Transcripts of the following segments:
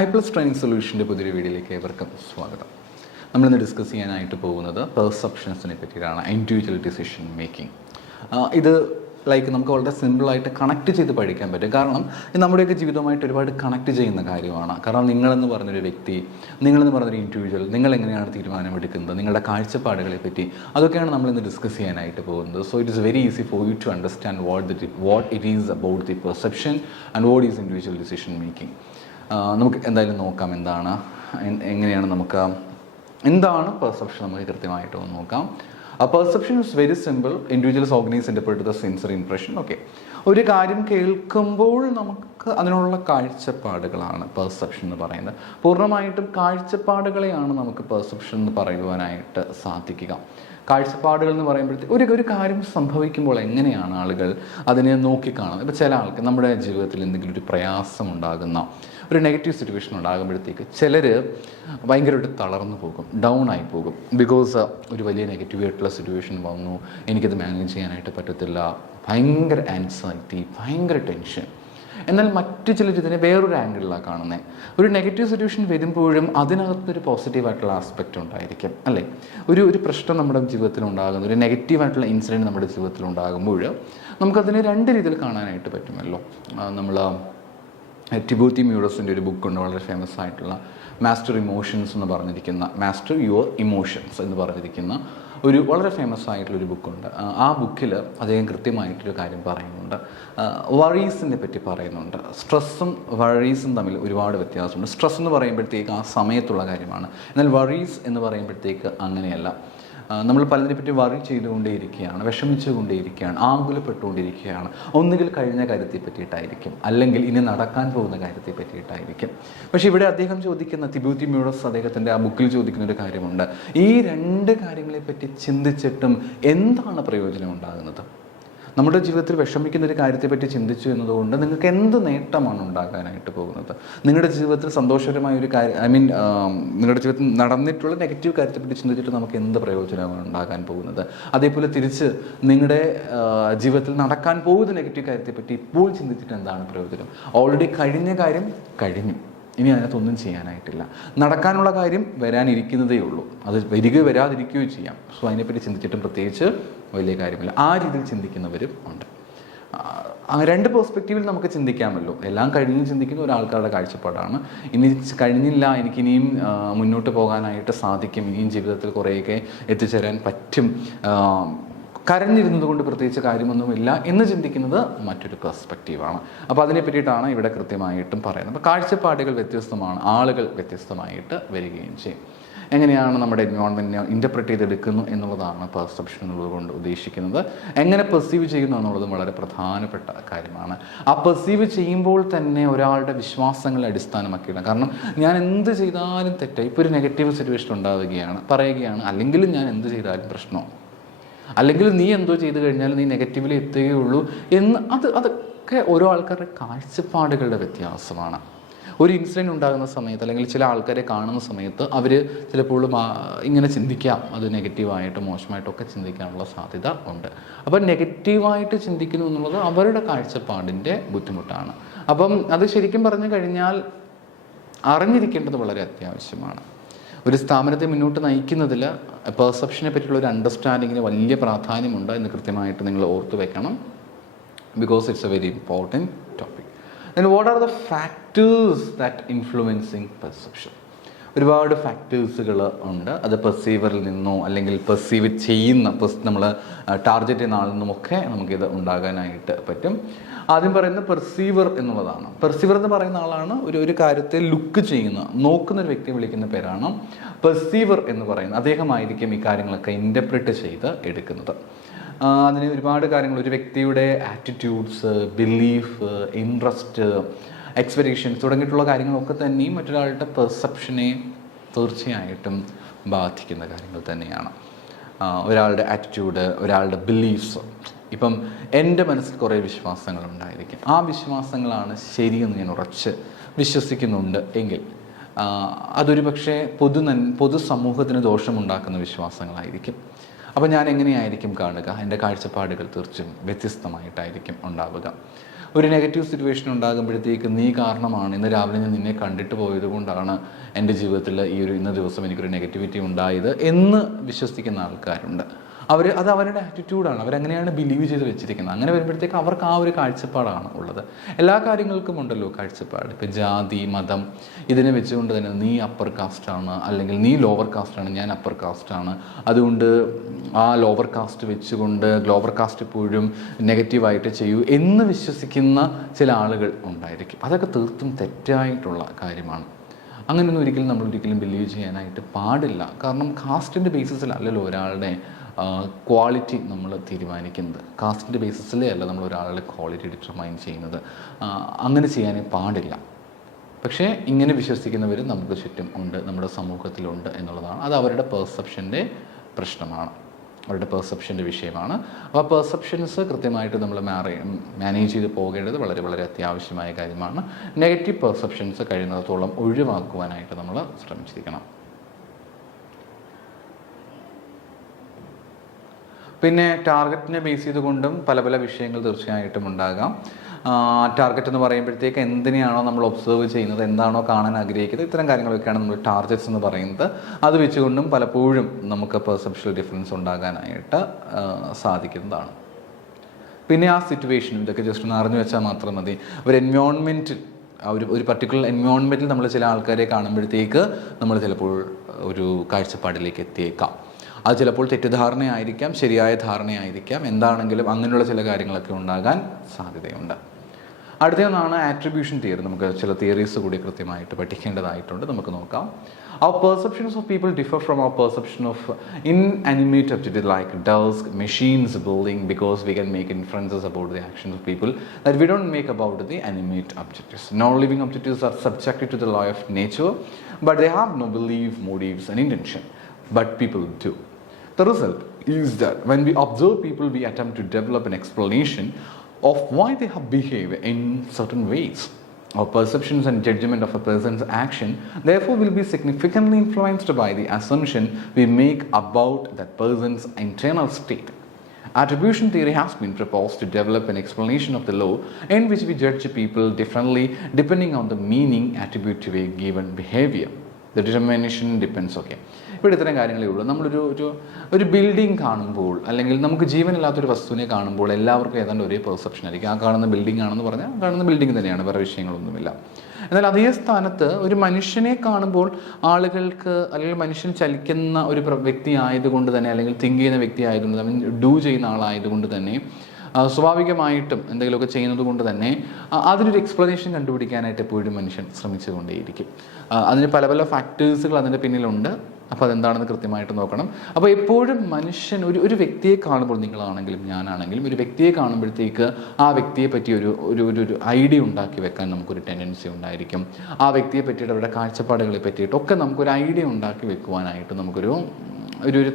iPlus training സൊല്യൂഷൻ്റെ പുതിയൊരു വീഡിയോയിലേക്ക് ഏവർക്കും സ്വാഗതം. നമ്മളിന്ന് ഡിസ്കസ് ചെയ്യാനായിട്ട് പോകുന്നത് പെർസെപ്ഷൻസിനെ പറ്റിയിട്ടാണ്. Individual decision making. ഇത് നമുക്ക് വളരെ സിമ്പിളായിട്ട് കണക്ട് ചെയ്ത് പഠിക്കാൻ പറ്റും. കാരണം ഇത് നമ്മുടെയൊക്കെ ജീവിതവുമായിട്ട് ഒരുപാട് കണക്ട് ചെയ്യുന്ന കാര്യമാണ്. കാരണം നിങ്ങളെന്ന് പറഞ്ഞൊരു വ്യക്തി, നിങ്ങളെന്ന് പറഞ്ഞൊരു ഇൻഡിവിജ്വൽ, നിങ്ങൾ എങ്ങനെയാണ് തീരുമാനമെടുക്കുന്നത്, നിങ്ങളുടെ കാഴ്ചപ്പാടുകളെ പറ്റി, അതൊക്കെയാണ് നമ്മളിന്ന് ഡിസ്കസ് ചെയ്യാനായിട്ട് പോകുന്നത്. So it is very easy for you to understand what it is about the perception and what is individual decision making. നമുക്ക് എന്തായാലും നോക്കാം എങ്ങനെയാണ് എന്താണ് പെർസെപ്ഷൻ, നമുക്ക് കൃത്യമായിട്ട് ഒന്ന് നോക്കാം. Perception is very simple. Individuals organise interpret the sensory impression. Okay, ഒരു കാര്യം കേൾക്കുമ്പോൾ നമുക്ക് അതിനുള്ള കാഴ്ചപ്പാടുകളാണ് പെർസെപ്ഷൻ എന്ന് പറയുന്നത്. പൂർണ്ണമായിട്ടും കാഴ്ചപ്പാടുകളെയാണ് നമുക്ക് പെർസെപ്ഷൻ എന്ന് പറയുവാനായിട്ട് സാധിക്കുക. കാഴ്ചപ്പാടുകൾ എന്ന് പറയുമ്പോഴത്തേക്ക് ഒരു കാര്യം സംഭവിക്കുമ്പോൾ എങ്ങനെയാണ് ആളുകൾ അതിനെ നോക്കിക്കാണുന്നത്. ഇപ്പോൾ ചില ആൾക്ക് നമ്മുടെ ജീവിതത്തിൽ എന്തെങ്കിലും ഒരു പ്രയാസം ഉണ്ടാകുന്ന ഒരു നെഗറ്റീവ് സിറ്റുവേഷൻ ഉണ്ടാകുമ്പോഴത്തേക്ക് ചിലർ ഭയങ്കരമായിട്ട് തളർന്നു പോകും, ഡൗൺ ആയി പോകും. ബിക്കോസ് ഒരു വലിയ നെഗറ്റീവായിട്ടുള്ള സിറ്റുവേഷൻ വന്നു, എനിക്കത് മാനേജ് ചെയ്യാനായിട്ട് പറ്റത്തില്ല, ഭയങ്കര ആൻസൈറ്റി, ഭയങ്കര ടെൻഷൻ. എന്നാൽ മറ്റു ചിലർ ഇതിനെ വേറൊരു ആംഗിളിലാണ് കാണുന്നത്. ഒരു നെഗറ്റീവ് സിറ്റുവേഷൻ വരുമ്പോഴും അതിനകത്തൊരു പോസിറ്റീവായിട്ടുള്ള ആസ്പെക്റ്റ് ഉണ്ടായിരിക്കും, അല്ലേ? ഒരു പ്രശ്നം നമ്മുടെ ജീവിതത്തിൽ ഉണ്ടാകുന്ന, ഒരു നെഗറ്റീവായിട്ടുള്ള ഇൻസിഡൻറ്റ് നമ്മുടെ ജീവിതത്തിൽ ഉണ്ടാകുമ്പോൾ നമുക്കതിനെ രണ്ട് രീതിയിൽ കാണാനായിട്ട് പറ്റുമല്ലോ. നമ്മൾ ടിബോത്തി മ്യൂറസിൻ്റെ ഒരു ബുക്കുണ്ട്, വളരെ ഫേമസ് ആയിട്ടുള്ള മാസ്റ്റർ ഇമോഷൻസ് എന്ന് പറഞ്ഞിരിക്കുന്ന, മാസ്റ്റർ യുവർ ഇമോഷൻസ് എന്ന് പറഞ്ഞിരിക്കുന്ന ഒരു വളരെ ഫേമസ് ആയിട്ടുള്ളൊരു ബുക്കുണ്ട്. ആ ബുക്കിൽ അദ്ദേഹം കൃത്യമായിട്ടൊരു കാര്യം പറയുന്നുണ്ട്. വറീസിനെ പറ്റി പറയുന്നുണ്ട്. സ്ട്രെസ്സും വറീസും തമ്മിൽ ഒരുപാട് വ്യത്യാസമുണ്ട്. സ്ട്രെസ് എന്ന് പറയുമ്പോഴത്തേക്ക് ആ സമയത്തുള്ള കാര്യമാണ്, എന്നാൽ വറീസ് എന്ന് പറയുമ്പോഴത്തേക്ക് അങ്ങനെയല്ല. നമ്മൾ പലതിനെ പറ്റി വറി ചെയ്തുകൊണ്ടേയിരിക്കുകയാണ്, വിഷമിച്ചുകൊണ്ടേയിരിക്കുകയാണ്, ആകുലപ്പെട്ടുകൊണ്ടിരിക്കുകയാണ്. ഒന്നുകിൽ കഴിഞ്ഞ കാര്യത്തെ പറ്റിയിട്ടായിരിക്കും, അല്ലെങ്കിൽ ഇനി നടക്കാൻ പോകുന്ന കാര്യത്തെ പറ്റിയിട്ടായിരിക്കും. പക്ഷേ ഇവിടെ അദ്ദേഹം ചോദിക്കുന്ന, തിബോത്തി മ്യൂറസ് അദ്ദേഹത്തിൻ്റെ ആ ബുക്കിൽ ചോദിക്കുന്ന ഒരു കാര്യമുണ്ട്. ഈ രണ്ട് കാര്യങ്ങളെപ്പറ്റി ചിന്തിച്ചിട്ടും എന്താണ് പ്രയോജനം ഉണ്ടാകുന്നത്? നമ്മുടെ ജീവിതത്തിൽ വിഷമിക്കുന്ന ഒരു കാര്യത്തെപ്പറ്റി ചിന്തിച്ചു എന്നതുകൊണ്ട് നിങ്ങൾക്ക് എന്ത് നേട്ടമാണ് ഉണ്ടാകാനായിട്ട് പോകുന്നത്? നിങ്ങളുടെ ജീവിതത്തിൽ സന്തോഷകരമായ ഒരു കാര്യം, നിങ്ങളുടെ ജീവിതത്തിൽ നടന്നിട്ടുള്ള നെഗറ്റീവ് കാര്യത്തെപ്പറ്റി ചിന്തിച്ചിട്ട് നമുക്ക് എന്ത് പ്രയോജനമാണ് ഉണ്ടാകാൻ പോകുന്നത്? അതേപോലെ തിരിച്ച് നിങ്ങളുടെ ജീവിതത്തിൽ നടക്കാൻ പോകുന്ന നെഗറ്റീവ് കാര്യത്തെപ്പറ്റി ഇപ്പോൾ ചിന്തിച്ചിട്ട് എന്താണ് പ്രയോജനം? ഓൾറെഡി കഴിഞ്ഞ കാര്യം കഴിഞ്ഞു, ഇനി അതിനകത്തൊന്നും ചെയ്യാനായിട്ടില്ല. നടക്കാനുള്ള കാര്യം വരാനിരിക്കുന്നതേ ഉള്ളൂ, അത് വരികയോ വരാതിരിക്കുകയോ ചെയ്യാം. സോ അതിനെപ്പറ്റി ചിന്തിച്ചിട്ടും പ്രത്യേകിച്ച് വലിയ കാര്യമില്ല. ആ രീതിയിൽ ചിന്തിക്കുന്നവരും ഉണ്ട്. രണ്ട് പെർസ്പെക്റ്റീവിൽ നമുക്ക് ചിന്തിക്കാമല്ലോ. എല്ലാം കഴിഞ്ഞു ചിന്തിക്കുന്ന ഒരാൾക്കാരുടെ കാഴ്ചപ്പാടാണ്. ഇനി കഴിഞ്ഞില്ല, എനിക്കിനിയും മുന്നോട്ട് പോകാനായിട്ട് സാധിക്കും, ഇനിയും ജീവിതത്തിൽ കുറേയൊക്കെ എത്തിച്ചേരാൻ പറ്റും, കരഞ്ഞിരുന്നത് കൊണ്ട് പ്രത്യേകിച്ച് കാര്യമൊന്നുമില്ല എന്ന് ചിന്തിക്കുന്നത് മറ്റൊരു പെർസ്പെക്റ്റീവാണ്. അപ്പോൾ അതിനെ പറ്റിയിട്ടാണ് ഇവിടെ കൃത്യമായിട്ടും പറയുന്നത്. അപ്പോൾ കാഴ്ചപ്പാടുകൾ വ്യത്യസ്തമാണ്, ആളുകൾ വ്യത്യസ്തമായിട്ട് വരികയും ചെയ്യും. എങ്ങനെയാണ് നമ്മുടെ എൻവയോൺമെൻറ്റിനെ ഇൻ്റർപ്രറ്റ് ചെയ്തെടുക്കുന്നു എന്നുള്ളതാണ് പെർസെപ്ഷൻ എന്നുള്ളത് കൊണ്ട് ഉദ്ദേശിക്കുന്നത്. എങ്ങനെ പെർസീവ് ചെയ്യുന്നു എന്നുള്ളതും വളരെ പ്രധാനപ്പെട്ട കാര്യമാണ്. ആ പെർസീവ് ചെയ്യുമ്പോൾ തന്നെ ഒരാളുടെ വിശ്വാസങ്ങളെ അടിസ്ഥാനമാക്കിയില്ല. കാരണം ഞാൻ എന്ത് ചെയ്താലും തെറ്റായി, ഇപ്പോൾ ഒരു നെഗറ്റീവ് സിറ്റുവേഷൻ ഉണ്ടാവുകയാണ്, പറയുകയാണ്, അല്ലെങ്കിൽ ഞാൻ എന്ത് ചെയ്താലും പ്രശ്നമാണ്, അല്ലെങ്കിൽ നീ എന്തോ ചെയ്തു കഴിഞ്ഞാൽ നീ നെഗറ്റീവിൽ എത്തുകയുള്ളൂ എന്ന്, അതൊക്കെ ഓരോ ആൾക്കാരുടെ കാഴ്ചപ്പാടുകളുടെ വ്യത്യാസമാണ്. ഒരു ഇൻസിഡൻറ്റ് ഉണ്ടാകുന്ന സമയത്ത്, അല്ലെങ്കിൽ ചില ആൾക്കാരെ കാണുന്ന സമയത്ത് അവർ ചിലപ്പോഴും ഇങ്ങനെ ചിന്തിക്കാം, അത് നെഗറ്റീവായിട്ടും മോശമായിട്ടൊക്കെ ചിന്തിക്കാനുള്ള സാധ്യത ഉണ്ട്. അപ്പം നെഗറ്റീവായിട്ട് ചിന്തിക്കുന്നു എന്നുള്ളത് അവരുടെ കാഴ്ചപ്പാടിൻ്റെ ബുദ്ധിമുട്ടാണ്. അപ്പം അത് ശരിക്കും പറഞ്ഞു കഴിഞ്ഞാൽ അറിഞ്ഞിരിക്കേണ്ടത് വളരെ അത്യാവശ്യമാണ്. ഒരു സ്ഥാപനത്തെ മുന്നോട്ട് നയിക്കുന്നതിൽ പെർസെപ്ഷനെ പറ്റിയുള്ള ഒരു അണ്ടർസ്റ്റാൻഡിങ്ങിന് വലിയ പ്രാധാന്യമുണ്ട് എന്ന് കൃത്യമായിട്ട് നിങ്ങൾ ഓർത്ത് വെക്കണം. Because it's A very important topic. Then what are the factors that influencing perception? ഒരുപാട് ഫാക്ടേഴ്സുകൾ ഉണ്ട്. അത് പെർസീവറിൽ നിന്നോ അല്ലെങ്കിൽ പെർസീവ് ചെയ്യുന്ന നമ്മൾ ടാർഗറ്റ് ചെയ്യുന്ന ആളിൽ നിന്നുമൊക്കെ നമുക്കിത് ഉണ്ടാകാനായിട്ട് പറ്റും. ആദ്യം പറയുന്നത് പെർസീവർ എന്നുള്ളതാണ്. പെർസീവർ എന്ന് പറയുന്ന ആളാണ് ഒരു കാര്യത്തെ ലുക്ക് ചെയ്യുന്ന, നോക്കുന്ന ഒരു വ്യക്തിയെ വിളിക്കുന്ന പേരാണ് പെർസീവർ എന്ന് പറയുന്നത്. അദ്ദേഹമായിരിക്കും ഈ കാര്യങ്ങളൊക്കെ ഇൻ്റർപ്രിറ്റ് ചെയ്ത് എടുക്കുന്നത്. അതിന് ഒരുപാട് കാര്യങ്ങൾ, ഒരു വ്യക്തിയുടെ ആറ്റിറ്റ്യൂഡ്സ്, ബിലീഫ്, ഇൻട്രസ്റ്റ്, എക്സ്പെക്റ്റേഷൻസ് തുടങ്ങിയിട്ടുള്ള കാര്യങ്ങളൊക്കെ തന്നെയും മറ്റൊരാളുടെ പെർസെപ്ഷനെ തീർച്ചയായിട്ടും ബാധിക്കുന്ന കാര്യങ്ങൾ തന്നെയാണ്. ഒരാളുടെ ആറ്റിറ്റ്യൂഡ്, ഒരാളുടെ ബിലീഫ്സ്. ഇപ്പം എൻ്റെ മനസ്സിൽ കുറേ വിശ്വാസങ്ങളുണ്ടായിരിക്കും. ആ വിശ്വാസങ്ങളാണ് ശരിയെന്ന് ഞാൻ ഉറച്ച് വിശ്വസിക്കുന്നുണ്ട് എങ്കിൽ അതൊരു പക്ഷേ പൊതുസമൂഹത്തിന് ദോഷമുണ്ടാക്കുന്ന വിശ്വാസങ്ങളായിരിക്കും. അപ്പോൾ ഞാൻ എങ്ങനെയായിരിക്കും കാണുക? എൻ്റെ കാഴ്ചപ്പാടുകൾ തീർച്ചയായും വ്യത്യസ്തമായിട്ടായിരിക്കും ഉണ്ടാവുക. ഒരു നെഗറ്റീവ് സിറ്റുവേഷൻ ഉണ്ടാകുമ്പോഴത്തേക്ക് നീ കാരണമാണ്, ഇന്ന് രാവിലെ ഞാൻ നിന്നെ കണ്ടിട്ട് പോയത് കൊണ്ടാണ് എൻ്റെ ജീവിതത്തിൽ ഇന്ന ദിവസം എനിക്കൊരു നെഗറ്റിവിറ്റി ഉണ്ടായത് എന്ന് വിശ്വസിക്കുന്ന ആൾക്കാരുണ്ട്. അത് അവരുടെ ആറ്റിറ്റ്യൂഡാണ്, അവരങ്ങനെയാണ് ബിലീവ് ചെയ്ത് വെച്ചിരിക്കുന്നത്. അങ്ങനെ വരുമ്പോഴത്തേക്ക് അവർക്ക് ആ ഒരു കാഴ്ചപ്പാടാണ് ഉള്ളത്. എല്ലാ കാര്യങ്ങൾക്കും ഉണ്ടല്ലോ കാഴ്ചപ്പാട്. ഇപ്പോൾ ജാതി, മതം, ഇതിനെ വെച്ചുകൊണ്ട് തന്നെ നീ അപ്പർ കാസ്റ്റാണ്, അല്ലെങ്കിൽ നീ ലോവർ കാസ്റ്റാണ്, ഞാൻ അപ്പർ കാസ്റ്റാണ്, അതുകൊണ്ട് ആ ലോവർ കാസ്റ്റ് വെച്ചുകൊണ്ട് ലോവർ കാസ്റ്റ് എപ്പോഴും നെഗറ്റീവായിട്ട് ചെയ്യൂ എന്ന് വിശ്വസിക്കുന്ന ചില ആളുകൾ ഉണ്ടായിരിക്കും. അതൊക്കെ തീർത്തും തെറ്റായിട്ടുള്ള കാര്യമാണ്. അങ്ങനെയൊന്നും ഒരിക്കലും ബിലീവ് ചെയ്യാനായിട്ട് പാടില്ല. കാരണം കാസ്റ്റിൻ്റെ ബേസിസിലല്ലല്ലോ ഒരാളുടെ ക്വാളിറ്റി നമ്മൾ തീരുമാനിക്കുന്നത്. കാസ്റ്റിൻ്റെ ബേസിസിലേ അല്ല നമ്മൾ ഒരാളുടെ ക്വാളിറ്റി ഡിറ്റർമൈൻ ചെയ്യുന്നത്. അങ്ങനെ ചെയ്യാനേ പാടില്ല. പക്ഷേ ഇങ്ങനെ വിശ്വസിക്കുന്നവർ നമുക്ക് ചുറ്റും ഉണ്ട്, നമ്മുടെ സമൂഹത്തിലുണ്ട് എന്നുള്ളതാണ്. അത് അവരുടെ പെർസെപ്ഷൻ്റെ പ്രശ്നമാണ്, അവരുടെ പെർസെപ്ഷൻ്റെ വിഷയമാണ്. അപ്പോൾ പെർസെപ്ഷൻസ് കൃത്യമായിട്ട് നമ്മൾ മാനേജ് ചെയ്ത് പോകേണ്ടത് വളരെ വളരെ അത്യാവശ്യമായ കാര്യമാണ്. നെഗറ്റീവ് പെർസെപ്ഷൻസ് കഴിയുന്നിടത്തോളം ഒഴിവാക്കുവാനായിട്ട് നമ്മൾ ശ്രമിച്ചിരിക്കണം. പിന്നെ ടാർഗറ്റിനെ ബേസ് ചെയ്തുകൊണ്ടും പല പല വിഷയങ്ങൾ തീർച്ചയായിട്ടും ഉണ്ടാകാം. ടാർഗറ്റ് എന്ന് പറയുമ്പോഴത്തേക്ക് എന്തിനെയാണോ നമ്മൾ ഒബ്സർവ് ചെയ്യുന്നത്, എന്താണോ കാണാൻ ആഗ്രഹിക്കുന്നത്, ഇത്തരം കാര്യങ്ങളൊക്കെയാണ് നമ്മൾ ടാർഗറ്റ്സ് എന്ന് പറയുന്നത്. അത് വെച്ചുകൊണ്ടും പലപ്പോഴും നമുക്ക് പെർസെപ്ഷണൽ ഡിഫറൻസ് ഉണ്ടാകാനായിട്ട് സാധിക്കുന്നതാണ്. പിന്നെ ആ സിറ്റുവേഷൻ, ഇതൊക്കെ ജസ്റ്റ് ഒന്ന് അറിഞ്ഞു വെച്ചാൽ മാത്രം മതി. ഒരു എൻവയോൺമെൻറ്റിൽ, ഒരു പർട്ടിക്കുലർ എൻവയോൺമെൻറ്റിൽ നമ്മൾ ചില ആൾക്കാരെ കാണുമ്പോഴത്തേക്ക് നമ്മൾ ചിലപ്പോൾ ഒരു കാഴ്ചപ്പാടിലേക്ക് എത്തിയേക്കാം. അത് ചിലപ്പോൾ തെറ്റിദ്ധാരണയായിരിക്കാം, ശരിയായ ധാരണയായിരിക്കാം. എന്താണെങ്കിലും അങ്ങനെയുള്ള ചില കാര്യങ്ങളൊക്കെ ഉണ്ടാകാൻ സാധ്യതയുണ്ട്. അടുത്തതാണ് ആട്രിബ്യൂഷൻ തിയറി. നമുക്ക് ചില തിയറീസ് കൂടി കൃത്യമായിട്ട് പഠിക്കേണ്ടതായിട്ടുണ്ട്. നമുക്ക് നോക്കാം. Our perceptions of people differ from our perception of inanimate objects like desks, machines, building, because we can make inferences about the actions of people that we don't make about the animate objects. Non-living objects are subjected to the law of nature, but they have no belief, motives and intention. But people do. The result is that when we observe people, we attempt to develop an explanation of why they have behaved in certain ways. Our perceptions and judgment of a person's action therefore will be significantly influenced by the assumption we make about that person's internal state. Attribution theory has been proposed to develop an explanation of the law in which we judge people differently depending on the meaning attributed to a given behavior. The determination depends. Okay. ഇവിടെ ഇത്തരം കാര്യങ്ങളേ ഉള്ളൂ. ഒരു building കാണുമ്പോൾ, അല്ലെങ്കിൽ നമുക്ക് ജീവനില്ലാത്തൊരു വസ്തുവിനെ കാണുമ്പോൾ എല്ലാവർക്കും ഏതാണ്ട് ഒരേ പെർസെപ്ഷൻ ആയിരിക്കും. ആ കാണുന്ന ബിൽഡിംഗ് ആണെന്ന് പറഞ്ഞാൽ കാണുന്ന ബിൽഡിംഗ് തന്നെയാണ്, വേറെ വിഷയങ്ങളൊന്നുമില്ല. എന്നാൽ അതേ സ്ഥാനത്ത് ഒരു മനുഷ്യനെ കാണുമ്പോൾ ആളുകൾക്ക്, അല്ലെങ്കിൽ മനുഷ്യൻ ചലിക്കുന്ന ഒരു വ്യക്തി ആയതുകൊണ്ട് തന്നെ, അല്ലെങ്കിൽ തിങ്ക് ചെയ്യുന്ന വ്യക്തി ആയതുകൊണ്ട്, ഐ മീൻ ഡൂ ചെയ്യുന്ന ആളായതുകൊണ്ട് തന്നെ സ്വാഭാവികമായിട്ടും എന്തെങ്കിലുമൊക്കെ ചെയ്യുന്നത് കൊണ്ട് തന്നെ അതിനൊരു എക്സ്പ്ലനേഷൻ കണ്ടുപിടിക്കാനായിട്ട് എപ്പോഴും മനുഷ്യൻ ശ്രമിച്ചുകൊണ്ടേയിരിക്കും. അതിന് പല പല ഫാക്ടേഴ്സുകൾ അതിൻ്റെ പിന്നിലുണ്ട്. അപ്പോൾ അതെന്താണെന്ന് കൃത്യമായിട്ട് നോക്കണം. അപ്പോൾ എപ്പോഴും മനുഷ്യൻ ഒരു വ്യക്തിയെ കാണുമ്പോൾ, നിങ്ങളാണെങ്കിലും ഞാനാണെങ്കിലും ഒരു വ്യക്തിയെ കാണുമ്പോഴത്തേക്ക് ആ വ്യക്തിയെ പറ്റി ഒരു ഐഡിയ ഉണ്ടാക്കി വെക്കാൻ നമുക്കൊരു ടെൻഡൻസി ഉണ്ടായിരിക്കും. ആ വ്യക്തിയെ പറ്റിയിട്ട്, അവരുടെ കാഴ്ചപ്പാടുകളെ പറ്റിയിട്ടൊക്കെ നമുക്കൊരു ഐഡിയ ഉണ്ടാക്കി വെക്കുവാനായിട്ട് നമുക്കൊരു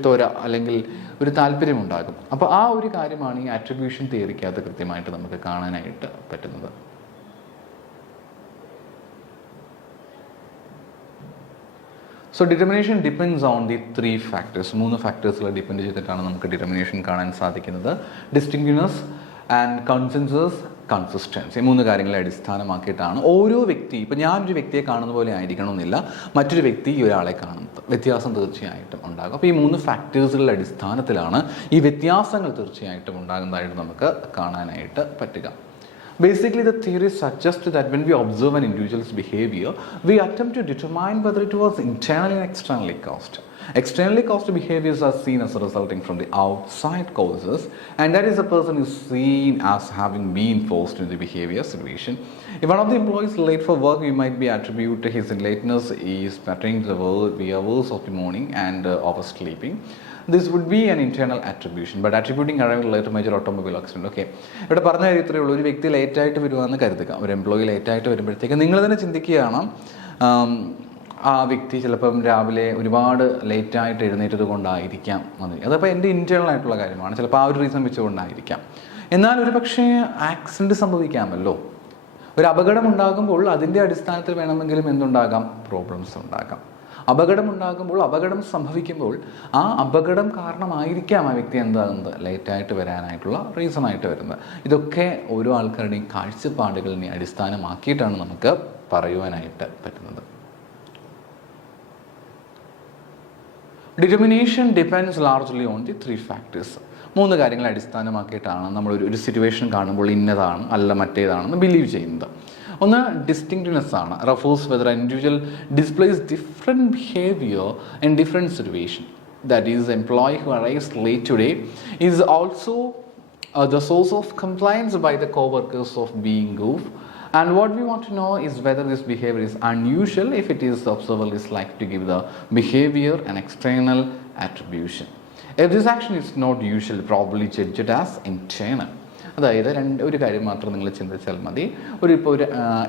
ത്വര അല്ലെങ്കിൽ ഒരു താല്പര്യമുണ്ടാകും. അപ്പോൾ ആ ഒരു കാര്യമാണ് ഈ ആട്രിബ്യൂഷൻ തിയറിക്കകത്ത് കൃത്യമായിട്ട് നമുക്ക് കാണാനായിട്ട് പറ്റുന്നത്. So determination depends on the 3 factors. 3 ഫാക്ടേഴ്സിൽ ഡിപ്പെൻഡ് ചെയ്തിട്ടാണ് നമുക്ക് ഡിറ്റർമിനേഷൻ കാണാൻ സാധിക്കുന്നത്. ഡിസ്റ്റിങ്ക്റ്റ്നെസ് ആൻഡ് കൺസെൻസസ്, കൺസിസ്റ്റൻസി. 3 കാര്യങ്ങളെ അടിസ്ഥാനമാക്കിയിട്ടാണ് ഓരോ വ്യക്തി, ഇപ്പോൾ ഞാനൊരു വ്യക്തിയെ കാണുന്ന പോലെ ആയിരിക്കണമെന്നില്ല മറ്റൊരു വ്യക്തി ഈ ഒരാളെ കാണുന്നത്. വ്യത്യാസം തീർച്ചയായിട്ടും ഉണ്ടാകും. അപ്പോൾ ഈ 3 ഫാക്ടേഴ്സുകളുടെ അടിസ്ഥാനത്തിലാണ് ഈ വ്യത്യാസങ്ങൾ തീർച്ചയായിട്ടും ഉണ്ടാകുന്നതായിട്ട് നമുക്ക് കാണാനായിട്ട് പറ്റുക. Basically, the theory suggests that when we observe an individual's behavior, we attempt to determine whether it was internally and externally caused. Externally caused behaviors are seen as resulting from the outside causes, and that is, a person is seen as having been forced into the behavior situation. If one of the employees is late for work, we might be attribute his lateness is pertaining to the hours of the morning and oversleeping. This would be an internal attribution, but attributing arrival late to major automobile accident. Okay, ഇവിടെ പറഞ്ഞ കാര്യം ഇത്രയേ ഉള്ളൂ. ഒരു വ്യക്തി ലേറ്റായിട്ട് വരുവാന്ന് കരുതുക, ഒരു എംപ്ലോയി ലേറ്റായിട്ട് വരുമ്പോഴത്തേക്ക് നിങ്ങൾ തന്നെ ചിന്തിക്കുകയാണ്, ആ വ്യക്തി ചിലപ്പം രാവിലെ ഒരുപാട് ലേറ്റായിട്ട് എഴുന്നേറ്റത് കൊണ്ടായിരിക്കാം അത്. അതപ്പോൾ എൻ്റെ ഇൻറ്റേർണൽ ആയിട്ടുള്ള കാര്യമാണ്, ചിലപ്പോൾ ആ ഒരു റീസൺ വെച്ചുകൊണ്ടായിരിക്കാം. എന്നാൽ ഒരു പക്ഷേ ആക്സിഡൻറ്റ് സംഭവിക്കാമല്ലോ. ഒരു അപകടം ഉണ്ടാകുമ്പോൾ അതിൻ്റെ അടിസ്ഥാനത്തിൽ വേണമെങ്കിലും എന്തുണ്ടാകാം, പ്രോബ്ലംസ് ഉണ്ടാകാം. അപകടമുണ്ടാകുമ്പോൾ, അപകടം സംഭവിക്കുമ്പോൾ ആ അപകടം കാരണമായിരിക്കാം ആ വ്യക്തി എന്താകുന്നത് ലേറ്റായിട്ട് വരാനായിട്ടുള്ള റീസണായിട്ട് വരുന്നത്. ഇതൊക്കെ ഓരോ ആൾക്കാരുടെയും കാഴ്ചപ്പാടുകളിനെ അടിസ്ഥാനമാക്കിയിട്ടാണ് നമുക്ക് പറയുവാനായിട്ട് പറ്റുന്നത്. Determination depends largely on the 3 factors. 3 കാര്യങ്ങളെ അടിസ്ഥാനമാക്കിയിട്ടാണ് നമ്മൾ ഒരു സിറ്റുവേഷൻ കാണുമ്പോൾ ഇന്നതാണ് അല്ല മറ്റേതാണെന്ന് ബിലീവ് ചെയ്യുന്നത്. ഒന്ന് ഡിസ്റ്റിങ്ക്റ്റ്നെസ് ആണ്. Refers whether individual displays different behaviour in different situation. That is employee who arrives late today is also the source of complaints by the co-workers of being goof. And what we want to know is whether this behavior is unusual. If it is, the observer is likely to give the behavior an external attribution. If this action is not usual, probably judge it as internal. അതായത് ഒരു കാര്യം മാത്രം നിങ്ങൾ ചിന്തിച്ചാൽ മതി. ഒരു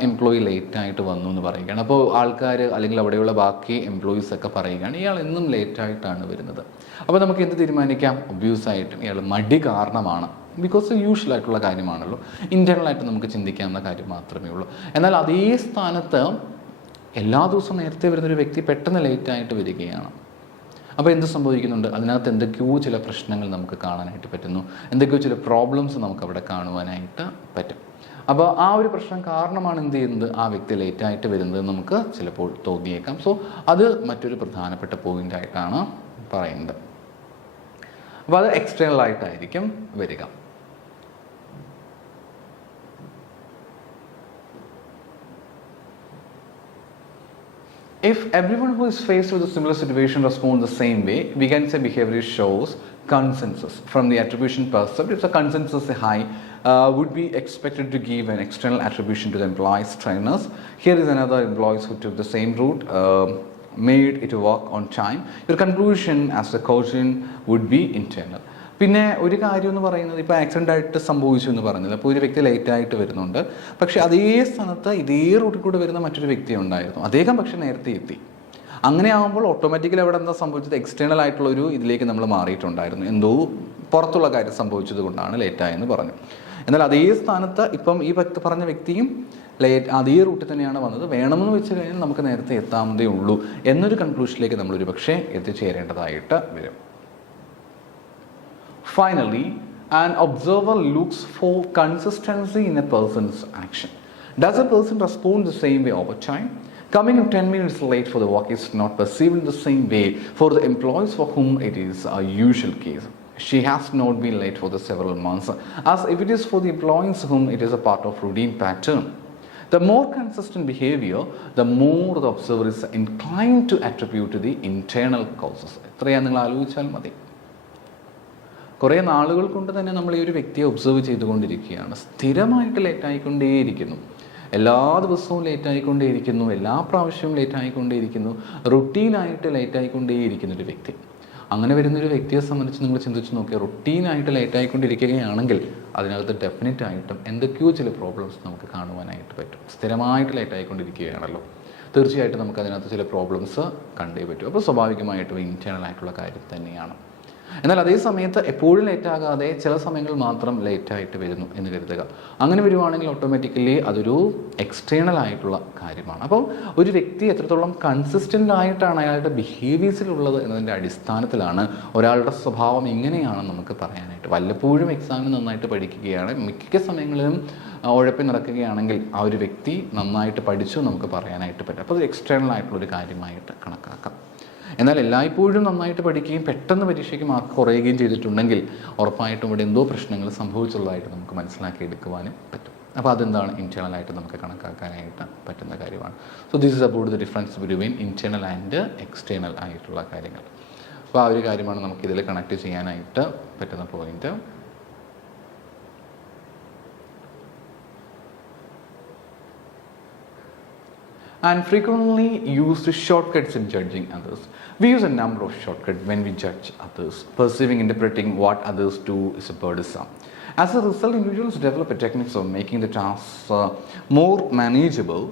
employee ലേറ്റായിട്ട് വന്നു എന്ന് പറയുകയാണ്. അപ്പോൾ ആൾക്കാർ അല്ലെങ്കിൽ അവിടെയുള്ള ബാക്കി എംപ്ലോയീസൊക്കെ പറയുകയാണ് ഇയാൾ എന്നും ലേറ്റായിട്ടാണ് വരുന്നത്. അപ്പോൾ നമുക്ക് എന്ത് തീരുമാനിക്കാം? ഒബ്വിയസായിട്ടും ഇയാൾ മടി കാരണമാണ്. ബിക്കോസ് യൂഷ്വൽ ആയിട്ടുള്ള കാര്യമാണല്ലോ, ഇൻറ്റേർണലായിട്ട് നമുക്ക് ചിന്തിക്കാവുന്ന കാര്യം മാത്രമേ ഉള്ളൂ. എന്നാൽ അതേ സ്ഥാനത്ത് എല്ലാ ദിവസവും നേരത്തെ വരുന്നൊരു വ്യക്തി പെട്ടെന്ന് ലേറ്റായിട്ട് വരികയാണ്. അപ്പോൾ എന്ത് സംഭവിക്കുന്നുണ്ട്? അതിനകത്ത് എന്തൊക്കെയോ ചില പ്രശ്നങ്ങൾ നമുക്ക് കാണാനായിട്ട് പറ്റുന്നു, എന്തൊക്കെയോ ചില പ്രോബ്ലംസ് നമുക്ക് അവിടെ കാണുവാനായിട്ട് പറ്റും. അപ്പോൾ ആ ഒരു പ്രശ്നം കാരണമാണ് എന്ത് ചെയ്യുന്നത്, ആ വ്യക്തി ലേറ്റായിട്ട് വരുന്നത് നമുക്ക് ചിലപ്പോൾ തോന്നിയേക്കാം. സോ അത് മറ്റൊരു പ്രധാനപ്പെട്ട പോയിൻ്റായിട്ടാണ് പറയുന്നത്. അപ്പോൾ അത് എക്സ്റ്റേണൽ ആയിട്ടായിരിക്കും വരിക. If everyone who is faced with a similar situation responds the same way, we can say behavior shows consensus. From the attribution perspective, if the consensus is high, would be expected to give an external attribution to the employees' trainers. Here is another employees who took the same route, made it work on time. Your conclusion as the caution would be internal. പിന്നെ ഒരു കാര്യം എന്ന് പറയുന്നത്, ഇപ്പോൾ accident ആയിട്ട് സംഭവിച്ചു എന്ന് പറഞ്ഞത്, അപ്പോൾ ഒരു വ്യക്തി ലേറ്റായിട്ട് വരുന്നുണ്ട്, പക്ഷേ അതേ സ്ഥാനത്ത് ഇതേ റൂട്ടിൽ കൂടെ വരുന്ന മറ്റൊരു വ്യക്തി ഉണ്ടായിരുന്നു, അദ്ദേഹം പക്ഷേ നേരത്തെ എത്തി. അങ്ങനെ ആകുമ്പോൾ ഓട്ടോമാറ്റിക്കലി അവിടെ എന്താ സംഭവിച്ചത്, എക്സ്റ്റേണൽ ആയിട്ടുള്ളൊരു ഇതിലേക്ക് നമ്മൾ മാറിയിട്ടുണ്ടായിരുന്നു, എന്തോ പുറത്തുള്ള കാര്യം സംഭവിച്ചത് കൊണ്ടാണ് ലേറ്റായെന്ന് പറഞ്ഞു. എന്നാൽ അതേ സ്ഥാനത്ത് ഇപ്പം ഈ പറഞ്ഞ വ്യക്തിയും അതേ റൂട്ടിൽ തന്നെയാണ് വന്നത്, വേണമെന്ന് വെച്ച് കഴിഞ്ഞാൽ നമുക്ക് നേരത്തെ എത്താമതേ ഉള്ളൂ എന്നൊരു കൺക്ലൂഷനിലേക്ക് നമ്മളൊരു പക്ഷേ എത്തിച്ചേരേണ്ടതായിട്ട് വരും. Finally, an observer looks for consistency in a person's action. Does a person respond the same way over time? Coming 10 minutes late for the work is not perceived in the same way for the employees for whom it is a usual case. She has not been late for the several months, as if it is for the employees whom it is a part of routine pattern. The more consistent behavior, the more the observer is inclined to attribute to the internal causes. ഇത്രയാണ് നിങ്ങൾ ആലോചിച്ചാൽ മതി. കുറേ നാളുകൾ കൊണ്ട് തന്നെ നമ്മൾ ഈ ഒരു വ്യക്തിയെ ഒബ്സർവ് ചെയ്തുകൊണ്ടിരിക്കുകയാണ്. സ്ഥിരമായിട്ട് ലേറ്റായിക്കൊണ്ടേയിരിക്കുന്നു, എല്ലാ ദിവസവും ലേറ്റായിക്കൊണ്ടേയിരിക്കുന്നു, എല്ലാ പ്രാവശ്യവും ലേറ്റായിക്കൊണ്ടേയിരിക്കുന്നു, റുട്ടീനായിട്ട് ലേറ്റായിക്കൊണ്ടേയിരിക്കുന്ന ഒരു വ്യക്തി. അങ്ങനെ വരുന്നൊരു വ്യക്തിയെ സംബന്ധിച്ച് നിങ്ങൾ ചിന്തിച്ച് നോക്കിയാൽ, റുട്ടീനായിട്ട് ലേറ്റായിക്കൊണ്ടിരിക്കുകയാണെങ്കിൽ അതിനകത്ത് ഡെഫിനറ്റായിട്ടും എന്തൊക്കെയോ ചില പ്രോബ്ലംസ് നമുക്ക് കാണുവാനായിട്ട് പറ്റും. സ്ഥിരമായിട്ട് ലേറ്റായിക്കൊണ്ടിരിക്കുകയാണല്ലോ, തീർച്ചയായിട്ടും നമുക്ക് അതിനകത്ത് ചില പ്രോബ്ലംസ് കണ്ടേ പറ്റും. അപ്പോൾ സ്വാഭാവികമായിട്ടും ഇൻറ്റേർണൽ ആയിട്ടുള്ള കാര്യം തന്നെയാണ്. എന്നാൽ അതേ സമയത്ത് എപ്പോഴും ലേറ്റാകാതെ ചില സമയങ്ങളിൽ മാത്രം ലേറ്റായിട്ട് വരുന്നു എന്ന് കരുതുക. അങ്ങനെ വരുവാണെങ്കിൽ ഓട്ടോമാറ്റിക്കലി അതൊരു എക്സ്റ്റേണൽ ആയിട്ടുള്ള കാര്യമാണ്. അപ്പോൾ ഒരു വ്യക്തി എത്രത്തോളം കൺസിസ്റ്റൻ്റ് ആയിട്ടാണ് അയാളുടെ ബിഹേവിയേഴ്സിലുള്ളത് എന്നതിൻ്റെ അടിസ്ഥാനത്തിലാണ് ഒരാളുടെ സ്വഭാവം ഇങ്ങനെയാണെന്ന് നമുക്ക് പറയാനായിട്ട്. വല്ലപ്പോഴും എക്സാമിന് നന്നായിട്ട് പഠിക്കുകയാണ്, മിക്ക സമയങ്ങളിലും ഉഴപ്പി നടക്കുകയാണെങ്കിൽ ആ ഒരു വ്യക്തി നന്നായിട്ട് പഠിച്ചു നമുക്ക് പറയാനായിട്ട് പറ്റും. അപ്പോൾ അത് എക്സ്റ്റേണൽ ആയിട്ടുള്ളൊരു കാര്യമായിട്ട് കണക്കാക്കാം. എന്നാൽ എല്ലായ്പ്പോഴും നന്നായിട്ട് പഠിക്കുകയും പെട്ടെന്ന് പരീക്ഷയ്ക്ക് മാർക്ക് കുറയുകയും ചെയ്തിട്ടുണ്ടെങ്കിൽ ഉറപ്പായിട്ടും ഇവിടെ എന്തോ പ്രശ്നങ്ങൾ സംഭവിച്ചുള്ളതായിട്ട് നമുക്ക് മനസ്സിലാക്കിയെടുക്കുവാനും പറ്റും. അപ്പോൾ അതെന്താണ്, ഇൻറ്റേർണലായിട്ട് നമുക്ക് കണക്കാക്കാനായിട്ട് പറ്റുന്ന കാര്യമാണ്. So this is about the difference between internal and external ആയിട്ടുള്ള കാര്യങ്ങൾ. അപ്പോൾ ആ ഒരു കാര്യമാണ് നമുക്കിതിൽ കണക്ട് ചെയ്യാനായിട്ട് പറ്റുന്ന point. And frequently used shortcuts in judging others. We use a number of shortcuts when we judge others. Perceiving, interpreting what others do is burdensome. As a result, individuals develop a techniques of making the tasks more manageable.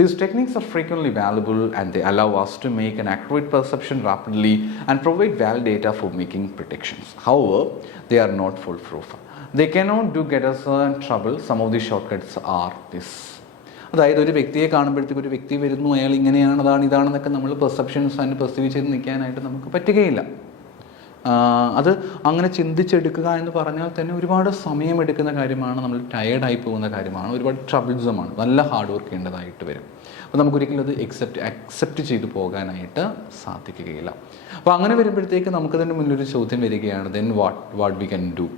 These techniques are frequently valuable and they allow us to make an accurate perception rapidly and provide valid data for making predictions. However, they are not foolproof. They cannot get us in trouble. Some of these shortcuts are this. അതായത് ഒരു വ്യക്തിയെ കാണുമ്പോഴത്തേക്ക് ഒരു വ്യക്തി വരുന്നു, അയാൾ ഇങ്ങനെയാണ്, അതാണ് ഇതാണെന്നൊക്കെ നമ്മൾ പെർസെപ്ഷൻസ് അതിന് പെർസീവ് ചെയ്ത് നിൽക്കാനായിട്ട് നമുക്ക് പറ്റുകയില്ല. അത് അങ്ങനെ ചിന്തിച്ചെടുക്കുക എന്ന് പറഞ്ഞാൽ തന്നെ ഒരുപാട് സമയമെടുക്കുന്ന കാര്യമാണ്, നമ്മൾ ടയേർഡായി പോകുന്ന കാര്യമാണ്, ഒരുപാട് ട്രബിൾസമാണ്, നല്ല ഹാർഡ് വർക്ക് ചെയ്യേണ്ടതായിട്ട് വരും. അപ്പോൾ നമുക്കൊരിക്കലും അത് അക്സെപ്റ്റ് ചെയ്തു പോകാനായിട്ട് സാധിക്കുകയില്ല. അപ്പോൾ അങ്ങനെ വരുമ്പോഴത്തേക്ക് നമുക്ക് തന്നെ മുന്നിലൊരു ചോദ്യം വരികയാണ്, then what we can do